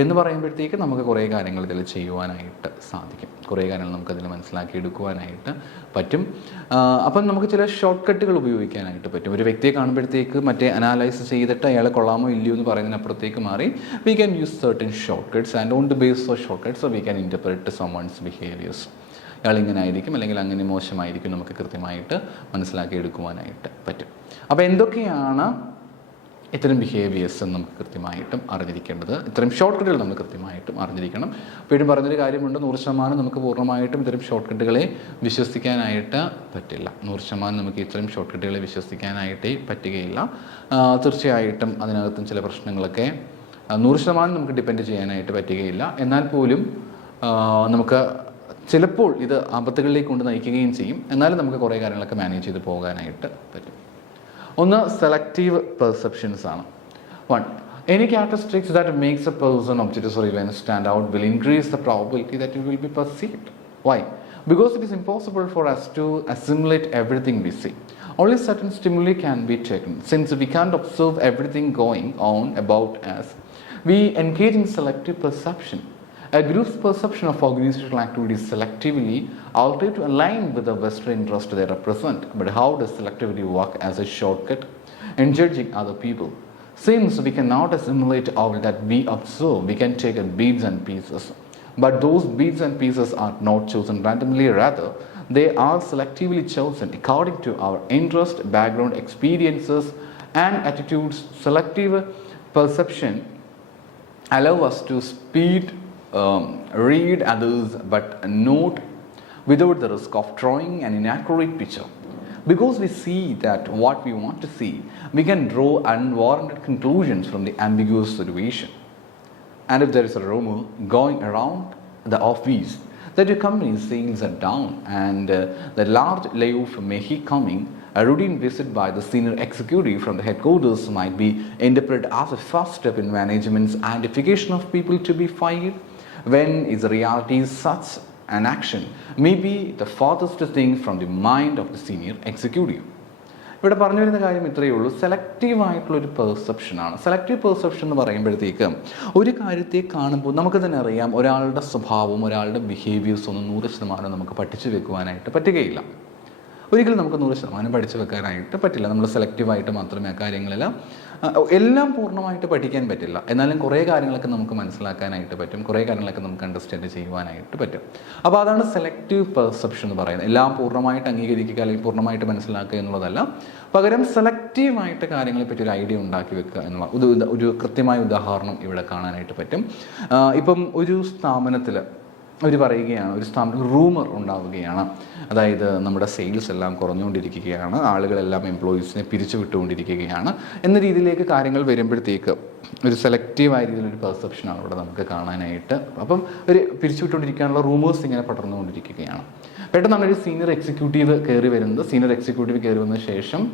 എന്ന് പറയുമ്പോഴത്തേക്ക് നമുക്ക് കുറേ കാര്യങ്ങൾ ഇതിൽ ചെയ്യുവാനായിട്ട് സാധിക്കും, കുറേ കാര്യങ്ങൾ നമുക്കതിൽ മനസ്സിലാക്കി എടുക്കുവാനായിട്ട് പറ്റും. അപ്പം നമുക്ക് ചില ഷോർട്ട് കട്ടുകൾ ഉപയോഗിക്കാനായിട്ട് പറ്റും. ഒരു വ്യക്തിയെ കാണുമ്പോഴത്തേക്ക് മറ്റേ അനാലൈസ് ചെയ്തിട്ട് അയാളെ കൊള്ളാമോ ഇല്ലയോ എന്ന് പറയുന്നതിനപ്പുറത്തേക്ക് മാറി we can use certain shortcuts and on the base of shortcuts we can interpret someone's behaviours. അയാൾ ഇങ്ങനെ ആയിരിക്കും അല്ലെങ്കിൽ അങ്ങനെ മോശമായിരിക്കും നമുക്ക് കൃത്യമായിട്ട് മനസ്സിലാക്കി എടുക്കുവാനായിട്ട് പറ്റും. അപ്പോൾ എന്തൊക്കെയാണ് ഇത്തരം ബിഹേവിയേഴ്സ് നമുക്ക് കൃത്യമായിട്ടും അറിഞ്ഞിരിക്കേണ്ടത്, ഇത്തരം ഷോർട്ട് കട്ടുകൾ നമ്മൾ കൃത്യമായിട്ടും അറിഞ്ഞിരിക്കണം. എപ്പോഴും പറഞ്ഞൊരു കാര്യമുണ്ട്, 100% നമുക്ക് പൂർണ്ണമായിട്ടും ഇത്തരം ഷോർട്ട് കട്ടുകളെ വിശ്വസിക്കാനായിട്ട് പറ്റില്ല. 100% നമുക്ക് ഇത്തരം ഷോർട്ട് കട്ടുകളെ വിശ്വസിക്കാനായിട്ടേ പറ്റുകയില്ല. തീർച്ചയായിട്ടും അതിനകത്തും ചില പ്രശ്നങ്ങളൊക്കെ 100% നമുക്ക് ഡിപ്പെൻഡ് ചെയ്യാനായിട്ട് പറ്റുകയില്ല. എന്നാൽ പോലും നമുക്ക് ചിലപ്പോൾ ഇത് ആപത്തുകളിലേക്ക് കൊണ്ട് നയിക്കുകയും ചെയ്യും. എന്നാലും നമുക്ക് കുറേ കാര്യങ്ങളൊക്കെ മാനേജ് ചെയ്ത് പോകാനായിട്ട് പറ്റും. ഒന്ന് സെലക്റ്റീവ് പെർസെപ്ഷൻസ് ആണ്. Any characteristics that makes a person, object or event stand out will increase the probability that it will be perceived. Why? Because it is impossible for us to assimilate everything we see. Only certain stimuli can be taken. Since we can't observe everything going on about us, we engage in selective perception. A group's perception of organizational activities selectively altered to align with the vested interest they represent. But how does selectivity work as a shortcut in judging other people? Since we cannot assimilate all that we observe, we can take bits and pieces. But those bits and pieces are not chosen randomly, rather, they are selectively chosen according to our interest, background, experiences, and attitudes. Selective perception allows us to read others but note without the risk of drawing an inaccurate picture. Because we see that what we want to see, we can draw unwarranted conclusions from the ambiguous situation. And if there is a rumor going around the office that your company's sales are down and the large layoff may be coming, a routine visit by the senior executive from the headquarters might be interpreted as a first step in management's identification of people to be fired. When is reality such an action may be the farthest thing from the mind of the senior executive. ഇവിടെ പറഞ്ഞു വരുന്ന കാര്യം ഇത്രയേ ഉള്ളൂ. സെലക്റ്റീവായിട്ടുള്ളൊരു പെർസെപ്ഷനാണ്. Selective perception എന്ന് പറയുമ്പോഴത്തേക്ക് ഒരു കാര്യത്തെ കാണുമ്പോൾ നമുക്ക് തന്നെ അറിയാം ഒരാളുടെ സ്വഭാവം, ഒരാളുടെ ബിഹേവിയേഴ്സ് ഒന്നും 100% നമുക്ക് പഠിച്ചു വെക്കുവാനായിട്ട് പറ്റുകയില്ല. ഒരിക്കലും നമുക്ക് 100% പഠിച്ചു വെക്കാനായിട്ട് പറ്റില്ല. നമ്മൾ സെലക്റ്റീവായിട്ട് മാത്രമേ ആ കാര്യങ്ങളെല്ലാം എല്ലാം പൂർണ്ണമായിട്ട് പഠിക്കാൻ പറ്റില്ല. എന്നാലും കുറേ കാര്യങ്ങളൊക്കെ നമുക്ക് മനസ്സിലാക്കാനായിട്ട് പറ്റും, കുറേ കാര്യങ്ങളൊക്കെ നമുക്ക് അണ്ടർസ്റ്റാൻഡ് ചെയ്യുവാനായിട്ട് പറ്റും. അപ്പോൾ അതാണ് സെലക്റ്റീവ് പെർസെപ്ഷൻ എന്ന് പറയുന്നത്. എല്ലാം പൂർണ്ണമായിട്ട് അംഗീകരിക്കുക അല്ലെങ്കിൽ പൂർണ്ണമായിട്ട് മനസ്സിലാക്കുക എന്നുള്ളതല്ല, പകരം സെലക്റ്റീവായിട്ട് കാര്യങ്ങളെ പറ്റി ഒരു ഐഡിയ ഉണ്ടാക്കി വെക്കുക എന്നുള്ള ഒരു കൃത്യമായ ഉദാഹരണം ഇവിടെ കാണാനായിട്ട് പറ്റും. ഇപ്പം ഒരു സ്ഥാപനത്തിൽ അവർ പറയുകയാണ്, ഒരു സ്ഥാപനത്തിൽ റൂമർ ഉണ്ടാവുകയാണ്, അതായത് നമ്മുടെ സെയിൽസ് എല്ലാം കുറഞ്ഞുകൊണ്ടിരിക്കുകയാണ്, ആളുകളെല്ലാം എംപ്ലോയീസിനെ പിരിച്ചു വിട്ടുകൊണ്ടിരിക്കുകയാണ് എന്ന രീതിയിലേക്ക് കാര്യങ്ങൾ വരുമ്പോഴത്തേക്ക് ഒരു സെലക്റ്റീവായ രീതിയിലൊരു പെർസെപ്ഷനാണ് ഇവിടെ നമുക്ക് കാണാനായിട്ട്. അപ്പം ഒരു പിരിച്ചു വിട്ടുകൊണ്ടിരിക്കാനുള്ള റൂമേഴ്സ് ഇങ്ങനെ പടർന്നുകൊണ്ടിരിക്കുകയാണ്. പെട്ടെന്നാണ് ഒരു സീനിയർ എക്സിക്യൂട്ടീവ് കയറി വരുന്നത്. സീനിയർ എക്സിക്യൂട്ടീവ് കയറി വന്ന ശേഷം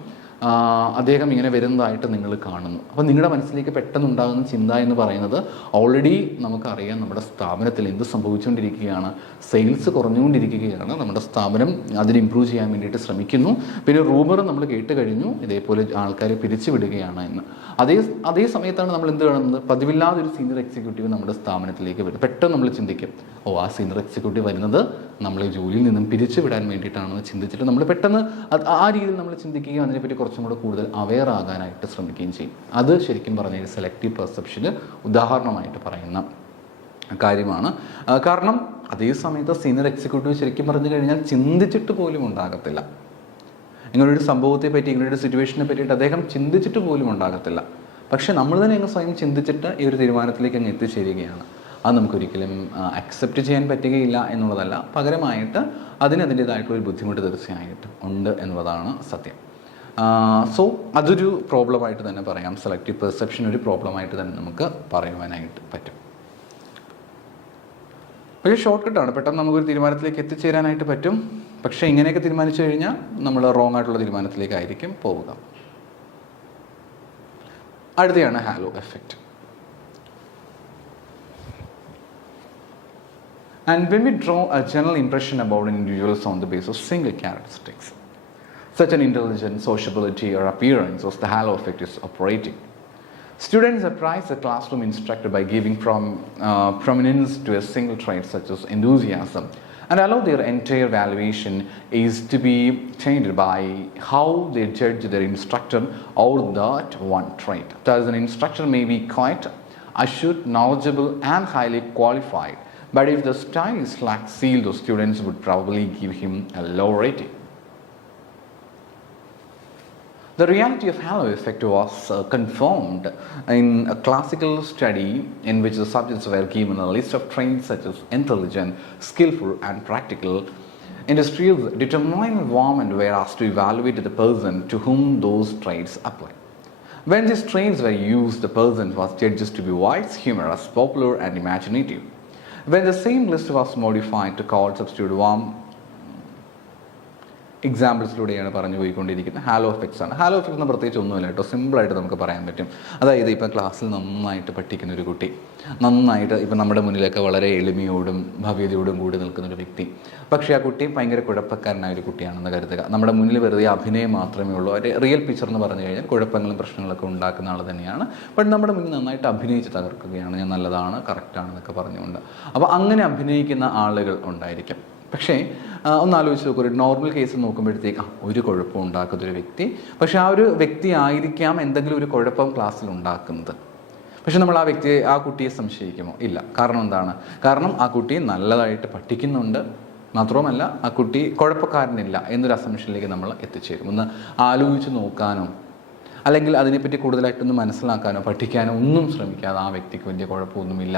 അദ്ദേഹം ഇങ്ങനെ വരുന്നതായിട്ട് നിങ്ങൾ കാണുന്നു. അപ്പോൾ നിങ്ങളുടെ മനസ്സിലേക്ക് പെട്ടെന്നുണ്ടാകുന്ന ചിന്ത എന്ന് പറയുന്നത്, ഓൾറെഡി നമുക്കറിയാം നമ്മുടെ സ്ഥാപനത്തിൽ എന്ത് സംഭവിച്ചുകൊണ്ടിരിക്കുകയാണ്, സെയിൽസ് കുറഞ്ഞുകൊണ്ടിരിക്കുകയാണ്, നമ്മുടെ സ്ഥാപനം അതിന് ഇമ്പ്രൂവ് ചെയ്യാൻ വേണ്ടിയിട്ട് ശ്രമിക്കുന്നു, പിന്നെ റൂമർ നമ്മൾ കേട്ട് കഴിഞ്ഞു ഇതേപോലെ ആൾക്കാരെ പിരിച്ചു വിടുകയാണ് എന്ന്. അതേ സമയത്താണ് നമ്മൾ എന്ത് കാണുന്നത്, പതിവില്ലാതെ ഒരു സീനിയർ എക്സിക്യൂട്ടീവ് നമ്മുടെ സ്ഥാപനത്തിലേക്ക് വരും. പെട്ടെന്ന് നമ്മൾ ചിന്തിക്കും, ആ സീനിയർ എക്സിക്യൂട്ടീവ് വരുന്നത് നമ്മളെ ജോലിയിൽ നിന്നും പിരിച്ചു വിടാൻ വേണ്ടിയിട്ടാണെന്ന് ചിന്തിച്ചിട്ട് നമ്മൾ പെട്ടെന്ന് ആ രീതിയിൽ നമ്മൾ ചിന്തിക്കുകയും അതിനെപ്പറ്റി കുറച്ചും കൂടെ കൂടുതൽ അവെയർ ആകാനായിട്ട് ശ്രമിക്കുകയും ചെയ്യും. അത് ശരിക്കും പറഞ്ഞാൽ സെലക്റ്റീവ് പെർസെപ്ഷന് ഉദാഹരണമായിട്ട് പറയുന്ന കാര്യമാണ്. കാരണം അതേ സമയത്ത് സീനിയർ എക്സിക്യൂട്ടീവ് ശരിക്കും പറഞ്ഞു കഴിഞ്ഞാൽ ചിന്തിച്ചിട്ട് പോലും ഉണ്ടാകത്തില്ല, ഇങ്ങനൊരു സംഭവത്തെ പറ്റി, ഇങ്ങനൊരു സിറ്റുവേഷനെ പറ്റിയിട്ട് അദ്ദേഹം ചിന്തിച്ചിട്ട് പോലും ഉണ്ടാകത്തില്ല. പക്ഷെ നമ്മൾ തന്നെ അങ്ങ് സ്വയം ചിന്തിച്ചിട്ട് ഈ ഒരു തീരുമാനത്തിലേക്ക് അങ്ങ് എത്തിച്ചേരുകയാണ്. അത് നമുക്കൊരിക്കലും അക്സെപ്റ്റ് ചെയ്യാൻ പറ്റുകയില്ല എന്നുള്ളതല്ല, പകരമായിട്ട് അതിൻ്റേതായിട്ടുള്ളൊരു ബുദ്ധിമുട്ട് തീർച്ചയായിട്ടും ഉണ്ട് എന്നുള്ളതാണ് സത്യം. സോ അതൊരു പ്രോബ്ലമായിട്ട് തന്നെ പറയാം. സെലക്റ്റീവ് പെർസെപ്ഷൻ ഒരു പ്രോബ്ലമായിട്ട് തന്നെ നമുക്ക് പറയുവാനായിട്ട് പറ്റും. പക്ഷേ ഷോർട്ട് കട്ടാണ്, പെട്ടെന്ന് നമുക്കൊരു തീരുമാനത്തിലേക്ക് എത്തിച്ചേരാനായിട്ട് പറ്റും. പക്ഷേ ഇങ്ങനെയൊക്കെ തീരുമാനിച്ചു കഴിഞ്ഞാൽ നമ്മൾ റോങ് ആയിട്ടുള്ള തീരുമാനത്തിലേക്കായിരിക്കും പോവുക. അടുത്തയാണ് halo effect. And when we draw a general impression about individuals on the basis of single characteristics, such an intelligence, sociability, or appearance, as the halo effect is operating. Students surprise the classroom instructor by giving prominence to a single trait such as enthusiasm, and allow their entire valuation is to be tainted by how they judge their instructor or that one trait. Thus, an instructor may be quite assured, knowledgeable, and highly qualified, but if the style is lack zeal, those students would probably give him a low rating. The reality of halo effect was confirmed in a classical study in which the subjects were given a list of traits such as intelligent, skillful, and practical. Industrials determined environment were asked to evaluate the person to whom those traits apply. When these traits were used, the person was judged to be wise, humorous, popular, and imaginative. When the same list was modified to call substitute warm എക്സാമ്പിൾസിലൂടെയാണ് പറഞ്ഞു പോയിക്കൊണ്ടിരിക്കുന്നത്. Hello effects ആണ്. Hello effects എന്ന് പ്രത്യേകിച്ച് ഒന്നുമില്ല കേട്ടോ, സിമ്പിളായിട്ട് നമുക്ക് പറയാൻ പറ്റും. അതായത് ഇപ്പം ക്ലാസ്സിൽ നന്നായിട്ട് പഠിക്കുന്ന ഒരു കുട്ടി, നന്നായിട്ട് ഇപ്പം നമ്മുടെ മുന്നിലൊക്കെ വളരെ എളിമയോടും ഭവ്യതയോടും കൂടി നിൽക്കുന്നൊരു വ്യക്തി, പക്ഷേ ആ കുട്ടി ഭയങ്കര കുഴപ്പക്കാരനായ ഒരു കുട്ടിയാണെന്ന് കരുതുക. നമ്മുടെ മുന്നിൽ വെറുതെ അഭിനയം മാത്രമേ ഉള്ളൂ. ഒരു റിയൽ പിക്ചർ എന്ന് പറഞ്ഞു കഴിഞ്ഞാൽ കുഴപ്പങ്ങളും പ്രശ്നങ്ങളൊക്കെ ഉണ്ടാക്കുന്ന ആൾ തന്നെയാണ്. ബട്ട് നമ്മുടെ മുന്നിൽ നന്നായിട്ട് അഭിനയിച്ച് തകർക്കുകയാണ്, ഞാൻ നല്ലതാണ്, കറക്റ്റാണെന്നൊക്കെ പറഞ്ഞുകൊണ്ട്. അപ്പോൾ അങ്ങനെ അഭിനയിക്കുന്ന ആളുകൾ ഉണ്ടായിരിക്കും. പക്ഷേ ഒന്നാലോചിച്ച് നോക്കും, ഒരു നോർമൽ കേസ് നോക്കുമ്പോഴത്തേക്ക് ഒരു കുഴപ്പം ഉണ്ടാക്കുന്നൊരു വ്യക്തി, പക്ഷേ ആ ഒരു വ്യക്തി ആയിരിക്കാം എന്തെങ്കിലും ഒരു കുഴപ്പം ക്ലാസ്സിൽ ഉണ്ടാക്കുന്നത്. പക്ഷെ നമ്മൾ ആ കുട്ടിയെ സംശയിക്കുമോ? ഇല്ല. കാരണം എന്താണ്? കാരണം ആ കുട്ടി നല്ലതായിട്ട് പഠിക്കുന്നുണ്ട്, മാത്രവുമല്ല ആ കുട്ടി കുഴപ്പക്കാരനില്ല എന്നൊരു അസംഷനിലേക്ക് നമ്മൾ എത്തിച്ചേരും. ഒന്ന് ആലോചിച്ച് നോക്കാനോ അല്ലെങ്കിൽ അതിനെപ്പറ്റി കൂടുതലായിട്ടൊന്ന് മനസ്സിലാക്കാനോ പഠിക്കാനോ ഒന്നും ശ്രമിക്കാതെ ആ വ്യക്തിക്ക് വലിയ കുഴപ്പമൊന്നുമില്ല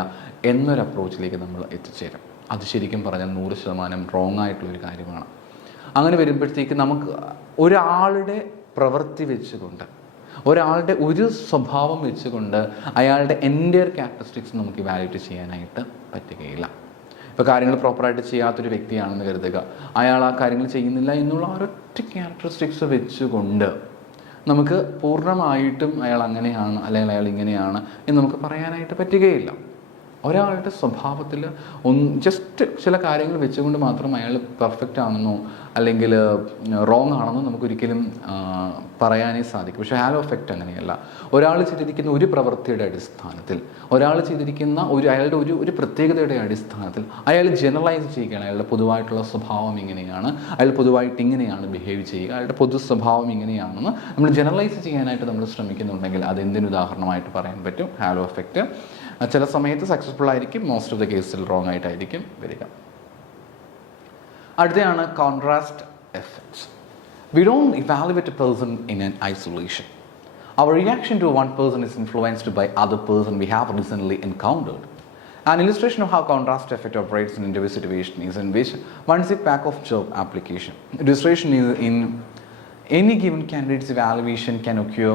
എന്നൊരു അപ്രോച്ചിലേക്ക് നമ്മൾ എത്തിച്ചേരും. അത് ശരിക്കും പറഞ്ഞാൽ 100% റോങ് ആയിട്ടുള്ളൊരു കാര്യമാണ്. അങ്ങനെ വരുമ്പോഴത്തേക്ക് നമുക്ക് ഒരാളുടെ പ്രവൃത്തി വെച്ചുകൊണ്ട്, ഒരാളുടെ ഒരു സ്വഭാവം വെച്ചുകൊണ്ട് അയാളുടെ എൻ്റയർ ക്യാരക്ടറിസ്റ്റിക്സ് നമുക്ക് ഇവാലുവേറ്റ് ചെയ്യാനായിട്ട് പറ്റുകയില്ല. ഇപ്പോൾ കാര്യങ്ങൾ പ്രോപ്പറായിട്ട് ചെയ്യാത്തൊരു വ്യക്തിയാണെന്ന് കരുതുക, അയാൾ ആ കാര്യങ്ങൾ ചെയ്യുന്നില്ല എന്നുള്ള ഒരൊറ്റ ക്യാരക്ടറിസ്റ്റിക്സ് വെച്ചുകൊണ്ട് നമുക്ക് പൂർണ്ണമായിട്ടും അയാൾ അങ്ങനെയാണ് അല്ലെങ്കിൽ അയാൾ ഇങ്ങനെയാണ് എന്ന് നമുക്ക് പറയാനായിട്ട് പറ്റുകയില്ല. ഒരാളുടെ സ്വഭാവത്തിൽ ജസ്റ്റ് ചില കാര്യങ്ങൾ വെച്ചുകൊണ്ട് മാത്രം അയാൾ പെർഫെക്റ്റ് ആണെന്നോ അല്ലെങ്കിൽ റോങ് ആണെന്നോ നമുക്കൊരിക്കലും പറയാനേ സാധിക്കും. പക്ഷേ ഹാലോ എഫക്റ്റ് അങ്ങനെയല്ല. ഒരാൾ ചെയ്തിരിക്കുന്ന ഒരു പ്രവൃത്തിയുടെ അടിസ്ഥാനത്തിൽ, ഒരാൾ ചെയ്തിരിക്കുന്ന അയാളുടെ ഒരു പ്രത്യേകതയുടെ അടിസ്ഥാനത്തിൽ അയാൾ ജനറലൈസ് ചെയ്യുകയാണ്. അയാളുടെ പൊതുവായിട്ടുള്ള സ്വഭാവം ഇങ്ങനെയാണ്, അയാൾ പൊതുവായിട്ട് ഇങ്ങനെയാണ് ബിഹേവ് ചെയ്യുക, അയാളുടെ പൊതു സ്വഭാവം ഇങ്ങനെയാണെന്ന് നമ്മൾ ജനറലൈസ് ചെയ്യാനായിട്ട് നമ്മൾ ശ്രമിക്കുന്നുണ്ടെങ്കിൽ അതെന്തിന് ഉദാഹരണമായിട്ട് പറയാൻ പറ്റും? Halo effect. ചില സമയത്ത് സക്സസ്ഫുൾ ആയിരിക്കും, മോസ്റ്റ് ഓഫ് ദ കേസിൽ റോങ് ആയിട്ടായിരിക്കും വരിക. അടുത്തയാണ് contrast effects. We don't evaluate a person in an isolation. Our reaction to one person is influenced by other person we have recently encountered. An illustration of how contrast effect operates in interview situation is in which one is a pack of job application. Illustration is in any given candidate's evaluation can occur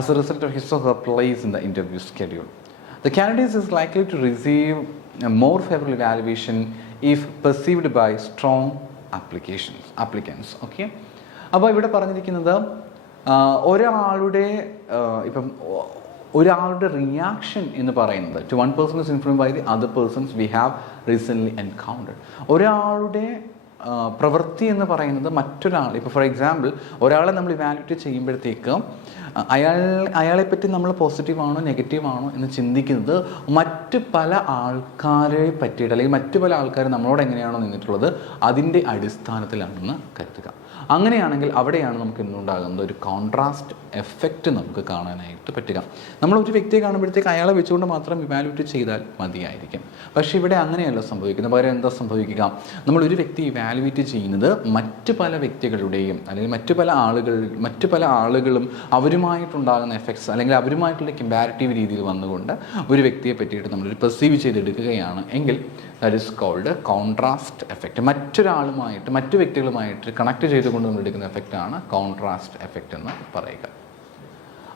as a result of his or her place in the interview schedule. The candidate is likely to receive a more favorable evaluation if perceived by strong applicants. Okay? അപ്പോൾ ഇവിടെ പറഞ്ഞിരിക്കുന്നത് ഒരാളുടെ reaction എന്ന് പറയുന്നത് to one person is influenced by the other persons we have recently encountered. ഒരാളുടെ പ്രവൃത്തി എന്ന് പറയുന്നത് മറ്റൊരാൾ, ഇപ്പോൾ ഫോർ എക്സാമ്പിൾ ഒരാളെ നമ്മൾ ഇവാലുവേറ്റ് ചെയ്യുമ്പോഴത്തേക്ക് അയാളെപ്പറ്റി നമ്മൾ പോസിറ്റീവാണോ നെഗറ്റീവാണോ എന്ന് ചിന്തിക്കുന്നത് മറ്റ് പല ആൾക്കാരെ പറ്റിയിട്ട്, അല്ലെങ്കിൽ മറ്റു പല ആൾക്കാർ നമ്മളോട് എങ്ങനെയാണോ നിന്നിട്ടുള്ളത് അതിൻ്റെ അടിസ്ഥാനത്തിലാണെന്ന് കരുതുക. അങ്ങനെയാണെങ്കിൽ അവിടെയാണ് നമുക്ക് ഇന്നുണ്ടാകുന്നത് ഒരു കോൺട്രാസ്റ്റ് എഫക്റ്റ് നമുക്ക് കാണാനായിട്ട് പറ്റുക. നമ്മളൊരു വ്യക്തിയെ കാണുമ്പോഴത്തേക്ക് അയാളെ വെച്ചുകൊണ്ട് മാത്രം ഇവാലുവേറ്റ് ചെയ്താൽ മതിയായിരിക്കും. പക്ഷേ ഇവിടെ അങ്ങനെയല്ല സംഭവിക്കുന്നത്. പകരം എന്താ സംഭവിക്കുക? നമ്മളൊരു വ്യക്തി ഇവാലുവേറ്റ് ചെയ്യുന്നത് മറ്റ് പല വ്യക്തികളുടെയും അല്ലെങ്കിൽ മറ്റു പല ആളുകളും അവരുമായിട്ടുണ്ടാകുന്ന എഫക്ട്സ് അല്ലെങ്കിൽ അവരുമായിട്ടുള്ള കമ്പാരിറ്റീവ് രീതിയിൽ വന്നുകൊണ്ട് ഒരു വ്യക്തിയെ പറ്റിയിട്ട് നമ്മളൊരു പെർസീവ് ചെയ്തെടുക്കുകയാണ് എങ്കിൽ that is called contrast effect. മറ്റു വ്യക്തികളുമായിട്ട് കണക്ട് ചെയ്തുകൊണ്ട് നമ്മൾ എടുക്കുന്ന എഫക്റ്റാണ് കോൺട്രാസ്റ്റ് എഫക്റ്റ് എന്ന് പറയുക.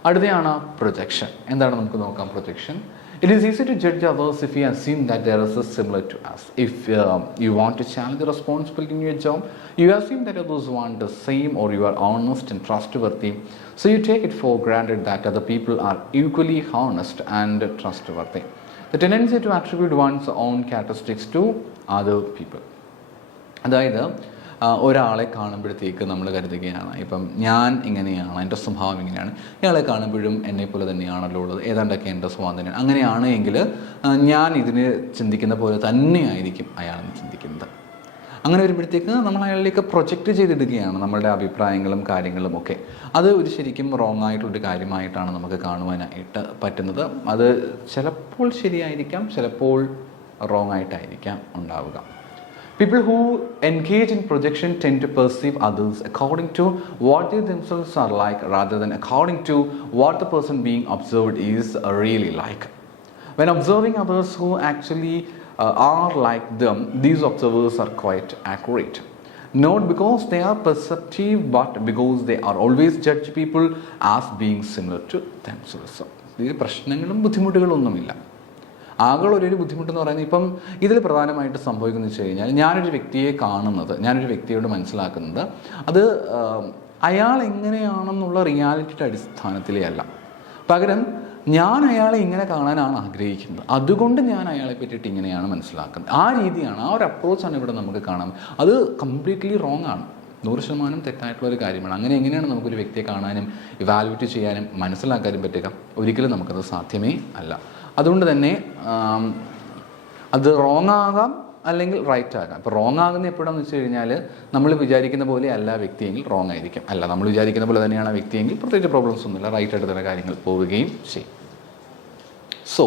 അടുത്തയാണ് പ്രൊജക്ഷൻ. എന്താണ് നമുക്ക് നോക്കാം? Projection It is easy to judge others if we assume that there is a similar to us. If you want to challenge the responsibility in your job, you assume that others want the same, or you are honest and trustworthy. So you take it for granted that other people are equally honest and trustworthy. The tendency to attribute one's own characteristics to other people. അതായത് ഒരാളെ കാണുമ്പോഴത്തേക്ക് നമ്മൾ കരുതുകയാണ്, ഇപ്പം ഞാൻ ഇങ്ങനെയാണ്, എൻ്റെ സ്വഭാവം ഇങ്ങനെയാണ്, ഇയാളെ കാണുമ്പോഴും എന്നെപ്പോലെ തന്നെയാണല്ലോ ഉള്ളത്, ഏതാണ്ടൊക്കെ എൻ്റെ സ്വഭാവം തന്നെയാണ്. അങ്ങനെയാണ് എങ്കിൽ ഞാൻ ഇതിന് ചിന്തിക്കുന്ന പോലെ തന്നെയായിരിക്കും അയാളെന്ന് ചിന്തിക്കുന്നത്. അങ്ങനെ വരുമ്പോഴത്തേക്ക് നമ്മൾ അയാളിലേക്ക് പ്രൊജക്റ്റ് ചെയ്തിടുകയാണ് നമ്മളുടെ അഭിപ്രായങ്ങളും കാര്യങ്ങളും ഒക്കെ. അത് ഒരു ശരിക്കും റോങ് ആയിട്ടുള്ളൊരു കാര്യമായിട്ടാണ് നമുക്ക് കാണുവാനായിട്ട് പറ്റുന്നത്. അത് ചിലപ്പോൾ ശരിയായിരിക്കാം, ചിലപ്പോൾ റോങ് ആയിട്ടായിരിക്കാം ഉണ്ടാവുക. People who engage in projection tend to perceive others according to what they themselves are like, rather than according to what the person being observed is really like. When observing others who actually are like them, these observers are quite accurate. Not because they are perceptive, but because they are always judge people as being similar to themselves. ഇതിൽ പ്രശ്നങ്ങളും ബുദ്ധിമുട്ടുകളൊന്നുമില്ല. ആകെ ഒരു ബുദ്ധിമുട്ടെന്ന് പറയുന്നത്, ഇപ്പം ഇതിൽ പ്രധാനമായിട്ട് സംഭവിക്കുന്നത് വെച്ച് കഴിഞ്ഞാൽ, ഞാനൊരു വ്യക്തിയെ കാണുന്നത്, ഞാനൊരു വ്യക്തിയോട് മനസ്സിലാക്കുന്നത് അത് അയാൾ എങ്ങനെയാണെന്നുള്ള റിയാലിറ്റിയുടെ അടിസ്ഥാനത്തിലേ അല്ല. പകരം ഞാൻ അയാളെ ഇങ്ങനെ കാണാനാണ് ആഗ്രഹിക്കുന്നത്, അതുകൊണ്ട് ഞാൻ അയാളെ പറ്റിയിട്ട് ഇങ്ങനെയാണ് മനസ്സിലാക്കുന്നത്. ആ രീതിയാണ്, ആ ഒരു അപ്രോച്ചാണ് ഇവിടെ നമുക്ക് കാണാം. അത് കംപ്ലീറ്റ്ലി റോങ് ആണ്, 100% തെറ്റായിട്ടുള്ളൊരു കാര്യമാണ്. അങ്ങനെ എങ്ങനെയാണ് നമുക്കൊരു വ്യക്തിയെ കാണാനും ഇവാലുവേറ്റ് ചെയ്യാനും മനസ്സിലാക്കാനും പറ്റുക? ഒരിക്കലും നമുക്കത് സാധ്യമേ അല്ല. അതുകൊണ്ട് തന്നെ അത് റോങ് ആകാം, അല്ലെങ്കിൽ റൈറ്റ് ആകാം. ഇപ്പോൾ റോങ് ആകുന്ന എപ്പോഴാണെന്ന് വെച്ച് കഴിഞ്ഞാൽ, നമ്മൾ വിചാരിക്കുന്ന പോലെ അല്ല വ്യക്തിയെങ്കിൽ റോങ് ആയിരിക്കും. അല്ല, നമ്മൾ വിചാരിക്കുന്ന പോലെ തന്നെയാണ് വ്യക്തിയെങ്കിൽ പ്രത്യേകിച്ച് പ്രോബ്ലംസ് ഒന്നുമില്ല, റൈറ്റ് ആയിട്ട് തന്നെ കാര്യങ്ങൾ പോവുകയും ചെയ്യും. So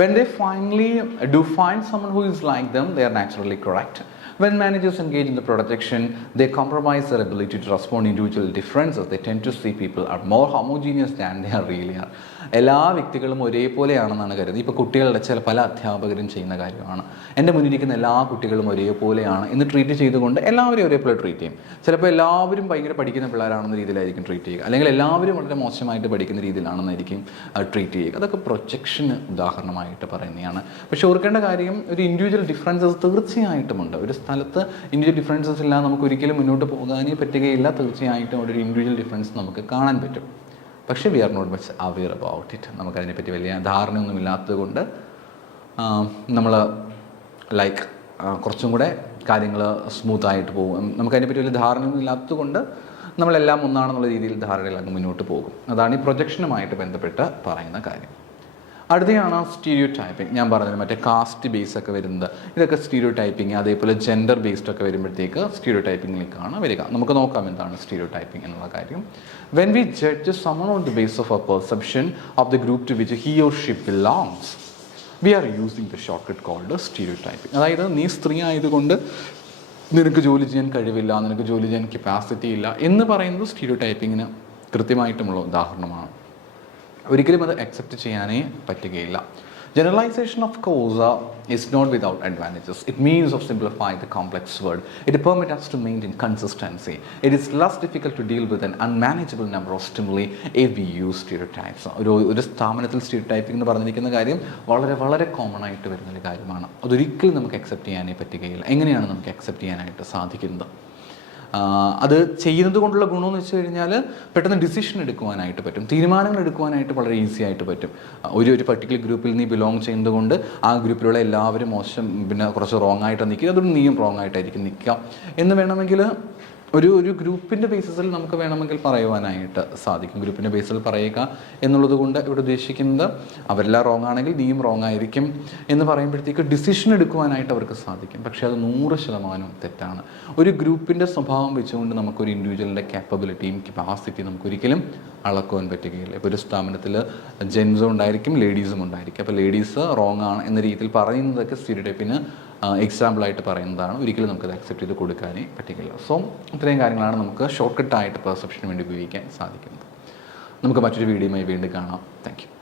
when they finally do find someone who is like them, they are naturally correct. When managers engage in the projection, they compromise their ability to respond to individual differences. They tend to see people are more homogeneous than they really are. എല്ലാ വ്യക്തികളും ഒരേപോലെയാണെന്നാണ് കരുതുന്നത്. ഇപ്പോൾ കുട്ടികളുടെ പല അധ്യാപകരും ചെയ്യുന്ന കാര്യമാണ്, എൻ്റെ മുന്നിലിരിക്കുന്ന എല്ലാ കുട്ടികളും ഒരേപോലെയാണ് എന്ന് ട്രീറ്റ് ചെയ്തുകൊണ്ട് എല്ലാവരും ഒരേപോലെ ട്രീറ്റ് ചെയ്യും. ചിലപ്പോൾ എല്ലാവരും ഭയങ്കര പഠിക്കുന്ന പിള്ളേരാണെന്ന രീതിയിലായിരിക്കും ട്രീറ്റ് ചെയ്യുക, അല്ലെങ്കിൽ എല്ലാവരും വളരെ മോശമായിട്ട് പഠിക്കുന്ന രീതിയിലാണെന്നായിരിക്കും ട്രീറ്റ് ചെയ്യുക. അതൊക്കെ പ്രൊജക്ഷന് ഉദാഹരണമായിട്ട് പറയുന്നതാണ്. പക്ഷെ ഓർക്കേണ്ട കാര്യം, ഒരു ഇൻഡിവിജ്വൽ ഡിഫറൻസസ് തീർച്ചയായിട്ടുമുണ്ട്. ഒരു സ്ഥലത്ത് ഇൻഡിവിജ്വൽ ഡിഫറൻസസ് ഇല്ലാതെ നമുക്ക് ഒരിക്കലും മുന്നോട്ട് പോകാനേ പറ്റുകയില്ല. തീർച്ചയായിട്ടും ഒരു ഇൻഡിവിജ്വൽ ഡിഫറൻസ് നമുക്ക് കാണാൻ പറ്റും. പക്ഷേ we are not much aware about it. നമുക്കതിനെപ്പറ്റി വലിയ ധാരണയൊന്നും ഇല്ലാത്തത് കൊണ്ട് നമ്മൾ കുറച്ചും കൂടെ കാര്യങ്ങൾ സ്മൂത്തായിട്ട് പോകും. നമുക്കതിനെപ്പറ്റി വലിയ ധാരണയൊന്നും ഇല്ലാത്തത് കൊണ്ട് നമ്മളെല്ലാം ഒന്നാണെന്നുള്ള രീതിയിൽ ധാരണയിൽ അങ്ങ് മുന്നോട്ട് പോകും. അതാണ് ഈ പ്രൊജക്ഷനുമായിട്ട് ബന്ധപ്പെട്ട് പറയുന്ന കാര്യം. അടുത്തയാണ് സ്റ്റീരിയോ ടൈപ്പിംഗ്. ഞാൻ പറഞ്ഞത് മറ്റേ കാസ്റ്റ് ബേസ് ഒക്കെ വരുന്നത്, ഇതൊക്കെ സ്റ്റീരിയോ ടൈപ്പിംഗ്. അതേപോലെ ജെൻഡർ ബേസ്ഡ് ഒക്കെ വരുമ്പോഴത്തേക്ക് സ്റ്റീരിയോ ടൈപ്പിങ്ങിലേക്കാണ് വരിക. നമുക്ക് നോക്കാം എന്താണ് സ്റ്റീരിയോ ടൈപ്പിംഗ് എന്നുള്ള കാര്യം. When we judge someone on the basis of a perception of the group to which he or she belongs, we are using the shortcut called stereotyping. അതായത് നീ സ്ത്രീ ആയതുകൊണ്ട് നിനക്ക് ജോലി ചെയ്യാൻ കഴിവില്ല, നിനക്ക് ജോലി ചെയ്യാൻ കപ്പാസിറ്റി ഇല്ല എന്ന് പറയുന്നത് സ്റ്റീരിയോ ടൈപ്പിങ്ങിന് കൃത്യമായിട്ടുമുള്ള ഉദാഹരണമാണ്. ഒരിക്കലും അത് അക്സെപ്റ്റ് ചെയ്യാനേ പറ്റുകയില്ല. Generalization, of course, is not without advantages. It means of simplifying the complex world. It permits us to maintain consistency. It is less difficult to deal with an unmanageable number of stimuli if we use stereotypes. ഒരു സ്ഥാപനത്തിൽ stereotyping എന്ന് പറഞ്ഞിരിക്കുന്ന കാര്യം വളരെ വളരെ common ആയിട്ട് വരുന്നൊരു കാര്യമാണ്. അതൊരിക്കലും നമുക്ക് അക്സെപ്റ്റ് ചെയ്യാനേ പറ്റുകയില്ല. എങ്ങനെയാണ് നമുക്ക് അക്സെപ്റ്റ് ചെയ്യാനായിട്ട് സാധിക്കുന്നത്? അത് ചെയ്യുന്നത് കൊണ്ടുള്ള ഗുണമെന്ന് വെച്ച് കഴിഞ്ഞാൽ പെട്ടെന്ന് ഡിസിഷൻ എടുക്കുവാനായിട്ട് പറ്റും, തീരുമാനങ്ങൾ എടുക്കുവാനായിട്ട് വളരെ ഈസി ആയിട്ട് പറ്റും. ഒരു പർട്ടിക്കുലർ ഗ്രൂപ്പിൽ നീ ബിലോങ് ചെയ്യുന്നത് കൊണ്ട് ആ ഗ്രൂപ്പിലുള്ള എല്ലാവരും മോശം, പിന്നെ കുറച്ച് റോങ് ആയിട്ട് നിൽക്കുക, അതുകൊണ്ട് നീയും റോങ് ആയിട്ടായിരിക്കും നിൽക്കുക എന്ന് വേണമെങ്കിൽ ഒരു ഗ്രൂപ്പിൻ്റെ ബേസിസിൽ നമുക്ക് വേണമെങ്കിൽ പറയുവാനായിട്ട് സാധിക്കും. ഗ്രൂപ്പിൻ്റെ ബേസിൽ പറയുക എന്നുള്ളത് കൊണ്ട് ഇവിടെ ഉദ്ദേശിക്കുന്നത് അവരെല്ലാം റോങ് ആണെങ്കിൽ നീയും റോങ് ആയിരിക്കും എന്ന് പറയുമ്പോഴത്തേക്ക് ഡിസിഷൻ എടുക്കുവാനായിട്ട് അവർക്ക് സാധിക്കും. പക്ഷേ അത് 100% തെറ്റാണ്. ഒരു ഗ്രൂപ്പിൻ്റെ സ്വഭാവം വെച്ചുകൊണ്ട് നമുക്കൊരു ഇൻഡിവിജ്വലിൻ്റെ കാപ്പബിലിറ്റിയും കപ്പാസിറ്റിയും നമുക്കൊരിക്കലും അളക്കുവാൻ പറ്റുകയില്ല. ഇപ്പോൾ ഒരു സ്ഥാപനത്തിൽ ജെൻസും ഉണ്ടായിരിക്കും, ലേഡീസും ഉണ്ടായിരിക്കും. അപ്പോൾ ലേഡീസ് റോങ് ആണ് എന്ന രീതിയിൽ പറയുന്നതൊക്കെ സ്റ്റീരിയോടൈപ്പിന് എക്സാമ്പിളായിട്ട് പറയുന്നതാണ്. ഒരിക്കലും നമുക്കത് അക്സെപ്റ്റ് ചെയ്ത് കൊടുക്കാനേ പറ്റുകയില്ല. സോ ഇത്രയും കാര്യങ്ങളാണ് നമുക്ക് ഷോർട്ട് കട്ടായിട്ട് പെർസെപ്ഷന് വേണ്ടി ഉപയോഗിക്കാൻ സാധിക്കുന്നത്. നമുക്ക് മറ്റൊരു വീഡിയോയുമായി വീണ്ടും കാണാം. Thank you.